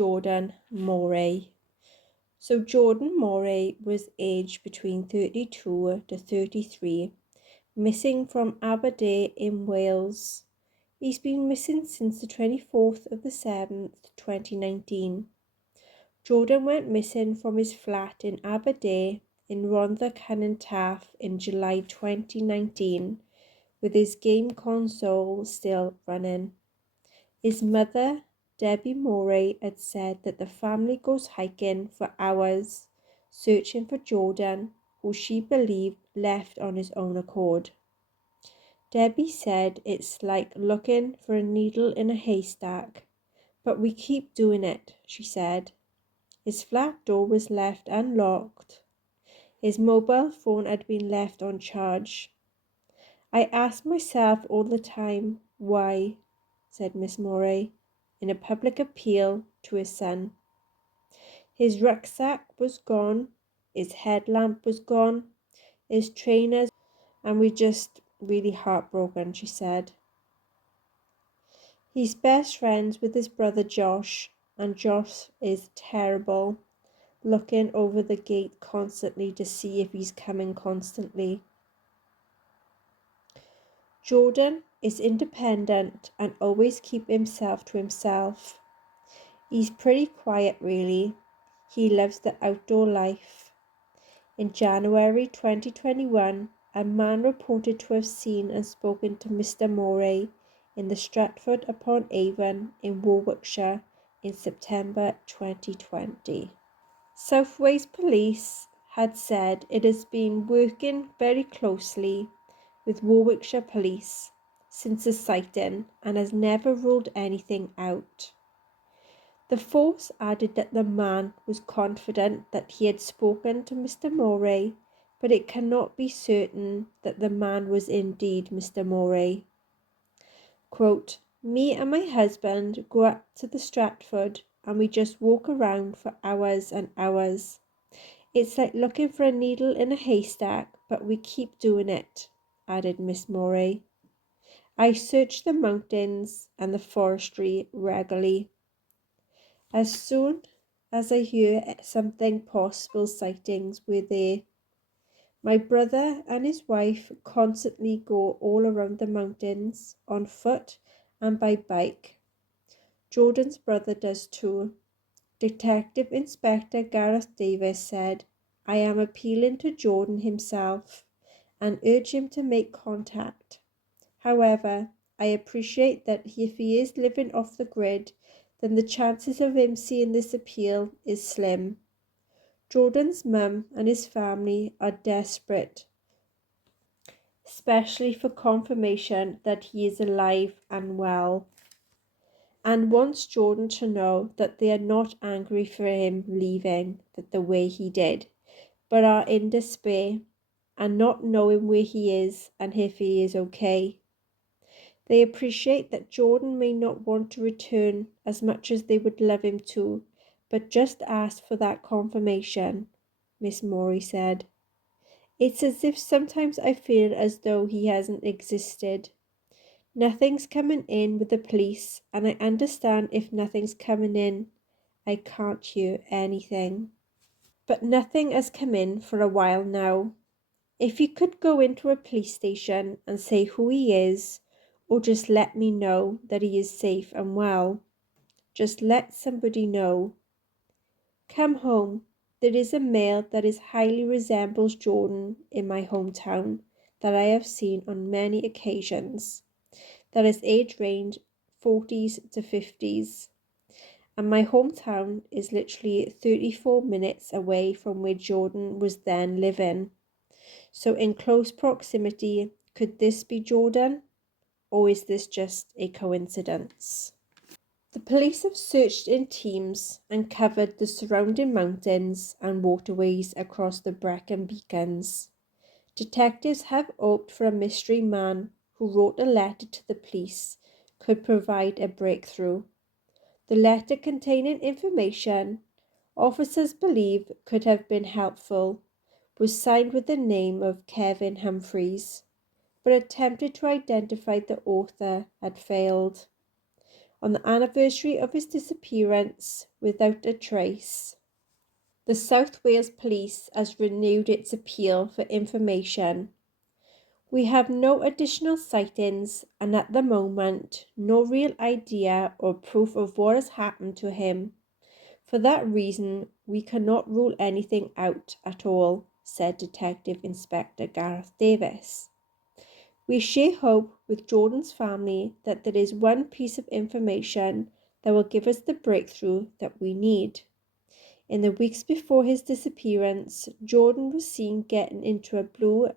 Jordan Moray. So Jordan Moray was aged between 32 to 33, missing from Aberdeen in Wales. He's been missing since the 24th of the 7th, 2019. Jordan went missing from his flat in Aberdeen in Rhondda Cynon Taf in July 2019, with his game console still running. His mother, Debbie Moray, had said that the family goes hiking for hours, searching for Jordan, who she believed left on his own accord. Debbie said it's like looking for a needle in a haystack, but we keep doing it, she said. His flat door was left unlocked. His mobile phone had been left on charge. I ask myself all the time, why, said Miss Moray, in a public appeal to his son. His rucksack was gone, his headlamp was gone, his trainers, and we're just really heartbroken, she said. He's best friends with his brother Josh, and Josh is terrible, looking over the gate constantly to see if he's coming constantly. Jordan is independent and always keep himself to himself. He's pretty quiet really. He loves the outdoor life. In January 2021, a man reported to have seen and spoken to Mr. Moray in the Stratford-upon-Avon in Warwickshire in September 2020. South Wales Police had said it has been working very closely with Warwickshire Police since the sighting and has never ruled anything out. The force added that the man was confident that he had spoken to Mr. Moray, but it cannot be certain that the man was indeed Mr. Moray. Quote, me and my husband go up to the Stratford and we just walk around for hours and hours. It's like looking for a needle in a haystack, but we keep doing it, added Miss Moray. I search the mountains and the forestry regularly. As soon as I hear something possible sightings were there. My brother and his wife constantly go all around the mountains on foot and by bike. Jordan's brother does too. Detective Inspector Gareth Davis said, I am appealing to Jordan himself and urge him to make contact. However, I appreciate that if he is living off the grid, then the chances of him seeing this appeal is slim. Jordan's mum and his family are desperate, especially for confirmation that he is alive and well, and wants Jordan to know that they are not angry for him leaving the way he did, but are in despair and not knowing where he is and if he is okay. They appreciate that Jordan may not want to return as much as they would love him to, but just ask for that confirmation, Miss Moray said. It's as if sometimes I feel as though he hasn't existed. Nothing's coming in with the police, and I understand if nothing's coming in, I can't hear anything. But nothing has come in for a while now. If you could go into a police station and say who he is, or just let me know that he is safe and well. Just let somebody know. Come home. There is a male that is highly resembles Jordan in my hometown that I have seen on many occasions. That is age range 40s to 50s. And my hometown is literally 34 minutes away from where Jordan was then living. So in close proximity, could this be Jordan? Or is this just a coincidence? The police have searched in teams and covered the surrounding mountains and waterways across the Brecon Beacons. Detectives have hoped for a mystery man who wrote a letter to the police could provide a breakthrough. The letter containing information officers believe could have been helpful was signed with the name of Kevin Humphreys, but attempted to identify the author had failed. on the anniversary of his disappearance without a trace. The South Wales Police has renewed its appeal for information. We have no additional sightings and at the moment no real idea or proof of what has happened to him. For that reason, we cannot rule anything out at all, said Detective Inspector Gareth Davis. We share hope with Jordan's family that there is one piece of information that will give us the breakthrough that we need. In the weeks before his disappearance, Jordan was seen getting into a blue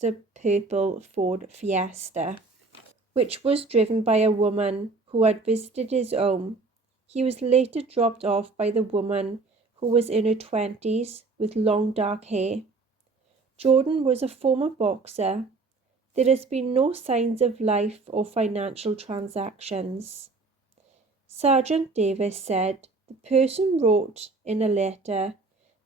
to purple Ford Fiesta, which was driven by a woman who had visited his home. He was later dropped off by the woman, who was in her 20s with long dark hair. Jordan was a former boxer. There has been no signs of life or financial transactions. Sergeant Davis said the person wrote in a letter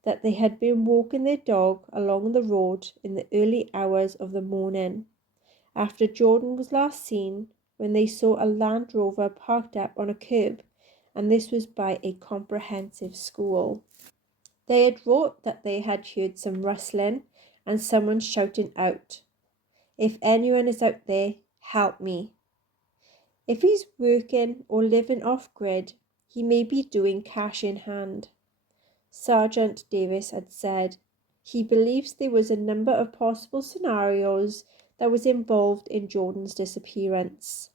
that they had been walking their dog along the road in the early hours of the morning after Jordan was last seen, when they saw a Land Rover parked up on a curb, and this was by a comprehensive school. They had wrote that they had heard some rustling and someone shouting out, "If anyone is out there, help me." If he's working or living off-grid, he may be doing cash in hand. Sergeant Davis had said he believes there was a number of possible scenarios that was involved in Jordan's disappearance.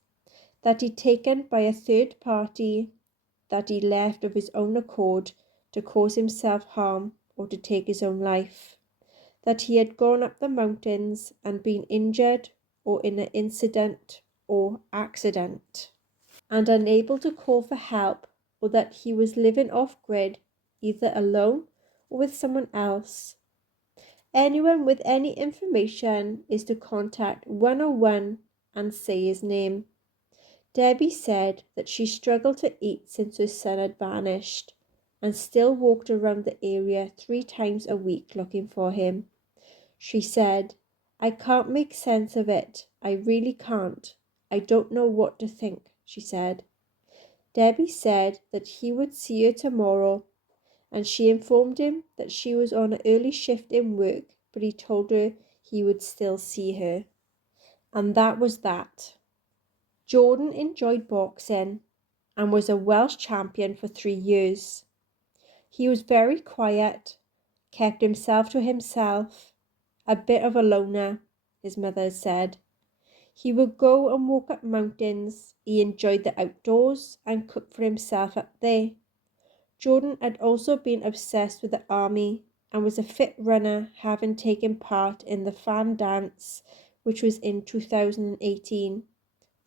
That he'd taken by a third party, that he left of his own accord to cause himself harm or to take his own life, that he had gone up the mountains and been injured or in an incident or accident and unable to call for help, or that he was living off-grid, either alone or with someone else. Anyone with any information is to contact 101 and say his name. Debbie said that she struggled to eat since her son had vanished and still walked around the area 3 times a week looking for him. She said, "I can't make sense of it. I really can't. I don't know what to think," she said. Debbie said that he would see her tomorrow, and she informed him that she was on an early shift in work, but he told her he would still see her. And that was that. Jordan enjoyed boxing and was a Welsh champion for 3 years. He was very quiet, kept himself to himself, a bit of a loner, his mother said. He would go and walk up mountains. He enjoyed the outdoors and cooked for himself up there. Jordan had also been obsessed with the army and was a fit runner, having taken part in the fan dance, which was in 2018,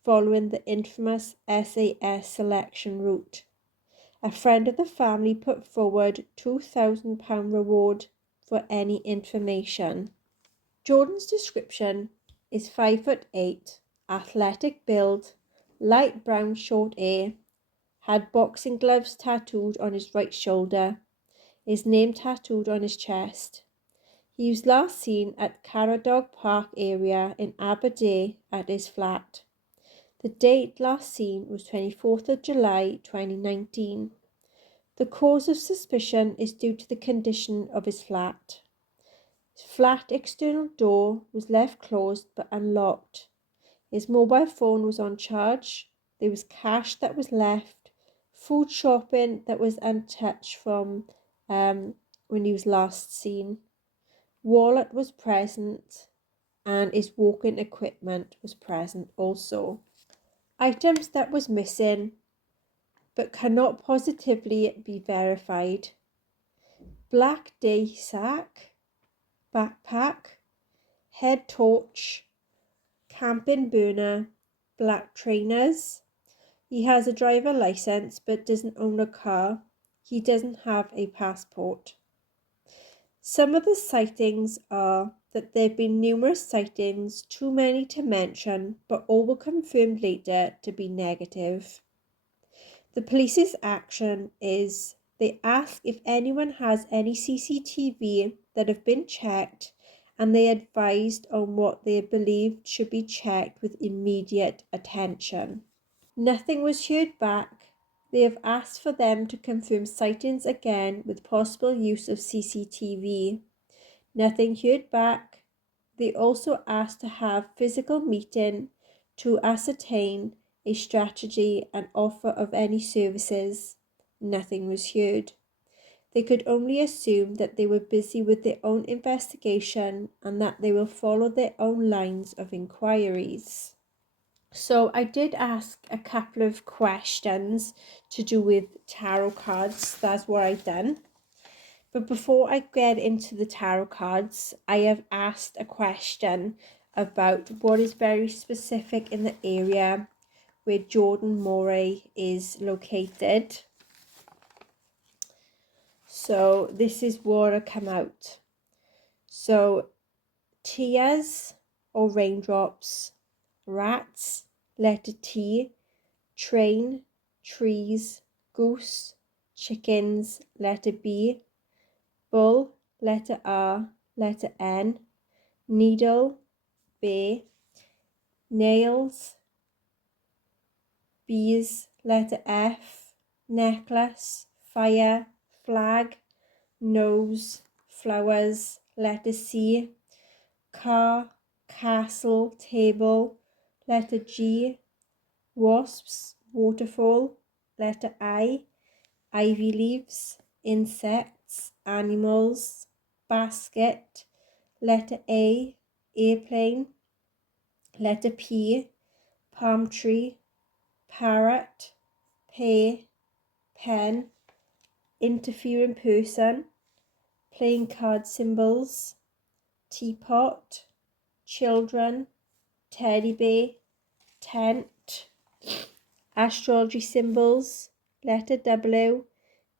following the infamous SAS selection route. A friend of the family put forward £2,000 reward for any information. Jordan's description is 5'8", athletic build, light brown short hair, had boxing gloves tattooed on his right shoulder, his name tattooed on his chest. He was last seen at Caradog Park area in Aberdeen at his flat. The date last seen was 24th of July 2019. The cause of suspicion is due to the condition of his flat. His flat external door was left closed but unlocked. His mobile phone was on charge. There was cash that was left, food shopping that was untouched from when he was last seen. Wallet was present and his walking equipment was present also. Items that was missing but cannot positively be verified: black day sack, backpack, head torch, camping burner, black trainers. He has a driver license but doesn't own a car. He doesn't have a passport. Some of the sightings are that there have been numerous sightings, too many to mention, but all were confirmed later to be negative. The police's action is they ask if anyone has any CCTV that have been checked, and they advised on what they believed should be checked with immediate attention. Nothing was heard back. They have asked for them to confirm sightings again with possible use of CCTV. Nothing heard back. They also asked to have physical meeting to ascertain a strategy and offer of any services. Nothing was heard. They could only assume that they were busy with their own investigation and that they will follow their own lines of inquiries. So I did ask a couple of questions to do with tarot cards. That's what I've done. But before I get into the tarot cards, I have asked a question about what is very specific in the area where Jordan Moray is located. So this is what come out. So tears or raindrops, rats, letter T, train, trees, goose, chickens, letter B, bull, letter R, letter N, needle, B, nails, bees, letter F, necklace, fire, flag, nose, flowers, letter C, car, castle, table, letter G, wasps, waterfall, letter I, ivy leaves, insects, animals, basket, letter A, airplane, letter P, palm tree, parrot, pear, pen, interfering person, playing card symbols, teapot, children, teddy bear, tent, astrology symbols, letter W,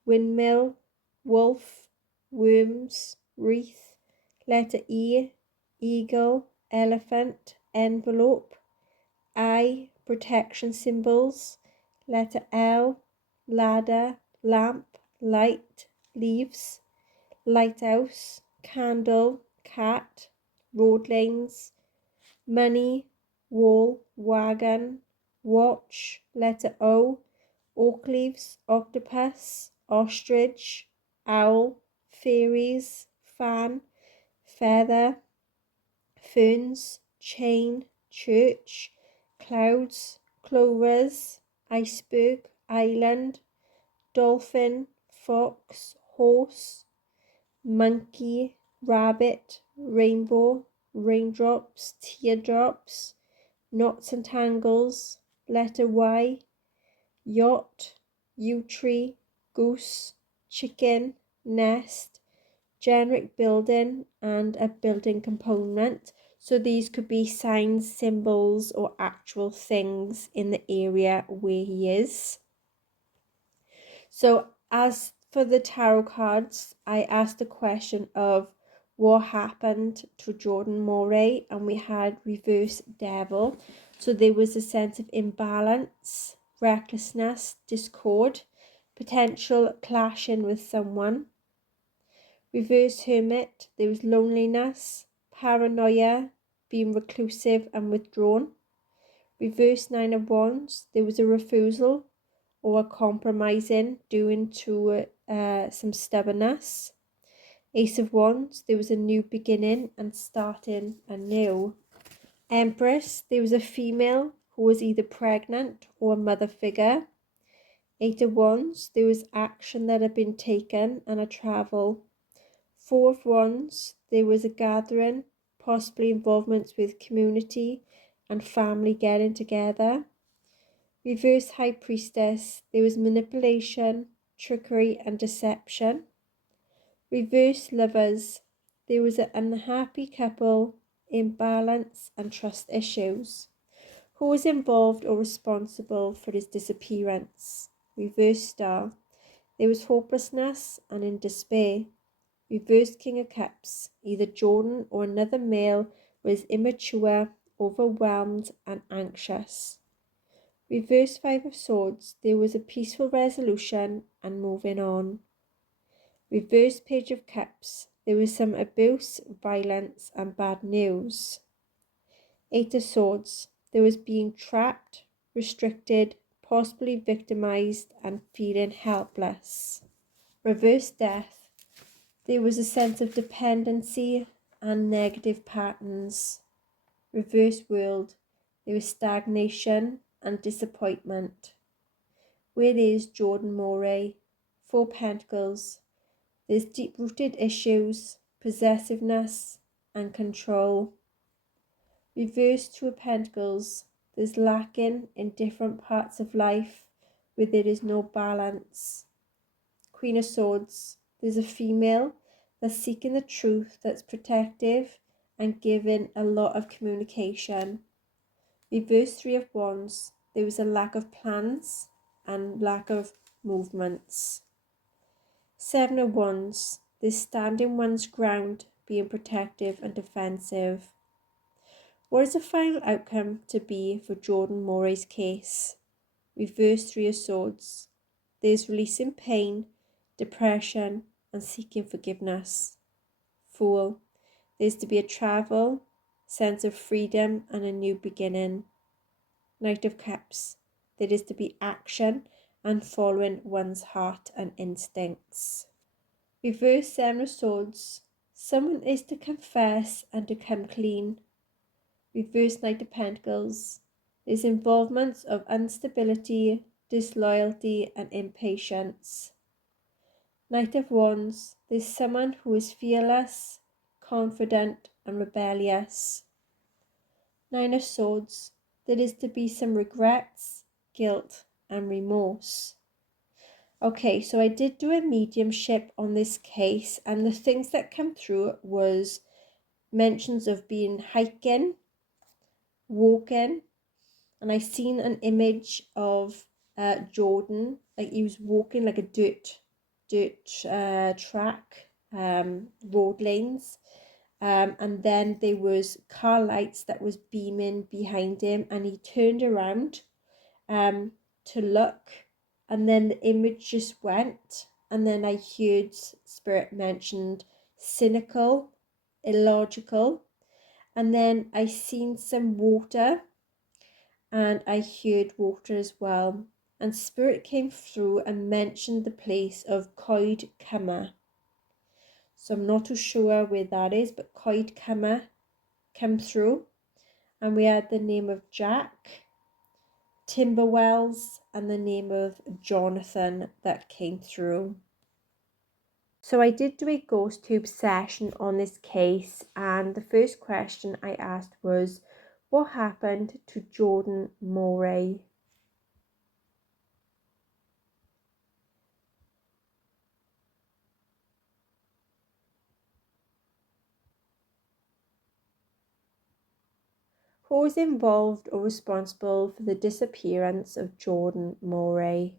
windmill, wolf, worms, wreath, letter E, eagle, elephant, envelope, I, protection symbols, letter L, ladder, lamp, light, leaves, lighthouse, candle, cat, road lanes, money, wall, wagon, watch, letter O, oak leaves, octopus, ostrich, owl, fairies, fan, feather, ferns, chain, church, clouds, clovers, iceberg, island, dolphin, fox, horse, monkey, rabbit, rainbow, raindrops, teardrops, knots and tangles, letter Y, yacht, yew tree, goose, chicken, nest, generic building, and a building component. So these could be signs, symbols, or actual things in the area where he is. So as for the tarot cards, I asked the question of what happened to Jordan Moray, and we had reverse devil. So there was a sense of imbalance, recklessness, discord, potential clashing with someone. Reverse hermit, there was loneliness, paranoia, being reclusive and withdrawn. Reverse nine of wands, there was a refusal or a compromising due to some stubbornness. Ace of wands, there was a new beginning and starting anew. Empress, there was a female who was either pregnant or a mother figure. Eight of wands, there was action that had been taken and a travel. Four of wands, there was a gathering, possibly involvements with community and family getting together. Reverse high priestess, there was manipulation, trickery and deception. Reverse lovers, there was an unhappy couple, imbalance and trust issues. Who was involved or responsible for his disappearance? Reverse star, there was hopelessness and in despair. Reverse king of cups, either Jordan or another male was immature, overwhelmed and anxious. Reverse five of swords, there was a peaceful resolution and moving on. Reverse page of cups, there was some abuse, violence and bad news. Eight of swords, there was being trapped, restricted, possibly victimized and feeling helpless. Reverse death. There was a sense of dependency and negative patterns. Reverse world. There was stagnation and disappointment. Where is Jordan Moray? 4 Pentacles. There's deep-rooted issues, possessiveness and control. Reverse 2 of Pentacles. There's lacking in different parts of life where there is no balance. Queen of Swords. There's a female that's seeking the truth, that's protective and giving a lot of communication. Reverse 3 of Wands. There was a lack of plans and lack of movements. 7 of Wands. There's standing one's ground, being protective and defensive. What is the final outcome to be for Jordan Moray's case? Reverse 3 of Swords. There's releasing pain, depression and seeking forgiveness. Fool. There's to be a travel, sense of freedom and a new beginning. Knight of Cups. There is to be action and following one's heart and instincts. Reverse 7 of Swords. Someone is to confess and to come clean. Reverse Knight of Pentacles. There's involvements of instability, disloyalty and impatience. Knight of Wands. There's someone who is fearless, confident and rebellious. 9 of Swords. There is to be some regrets, guilt and remorse. Okay, so I did do a mediumship on this case, and the things that came through was mentions of being hiking, walking, and I seen an image of Jordan, like he was walking like a dirt track, road lanes, and then there was car lights that was beaming behind him, and he turned around to look, and then the image just went, and then I heard Spirit mentioned cynical, illogical, and then I seen some water and I heard water as well, and Spirit came through and mentioned the place of Coed Cymru. So I'm not too sure where that is, but Coed Cymru came through, and we had the name of Jack, Timberwells and the name of Jonathan that came through. So I did do a ghost tube session on this case, and the first question I asked was, what happened to Jordan Moray? Who is involved or responsible for the disappearance of Jordan Moray?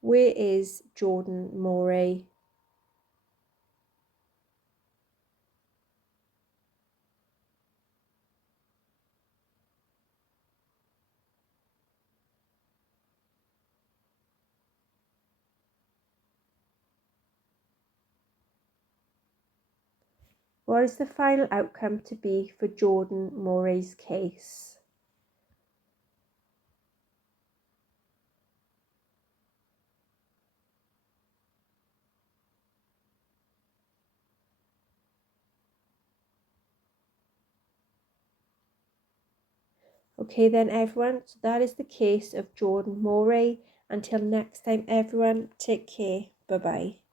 Where is Jordan Moray? What is the final outcome to be for Jordan Moray's case? Okay then everyone, so that is the case of Jordan Moray. Until next time everyone, take care. Bye bye.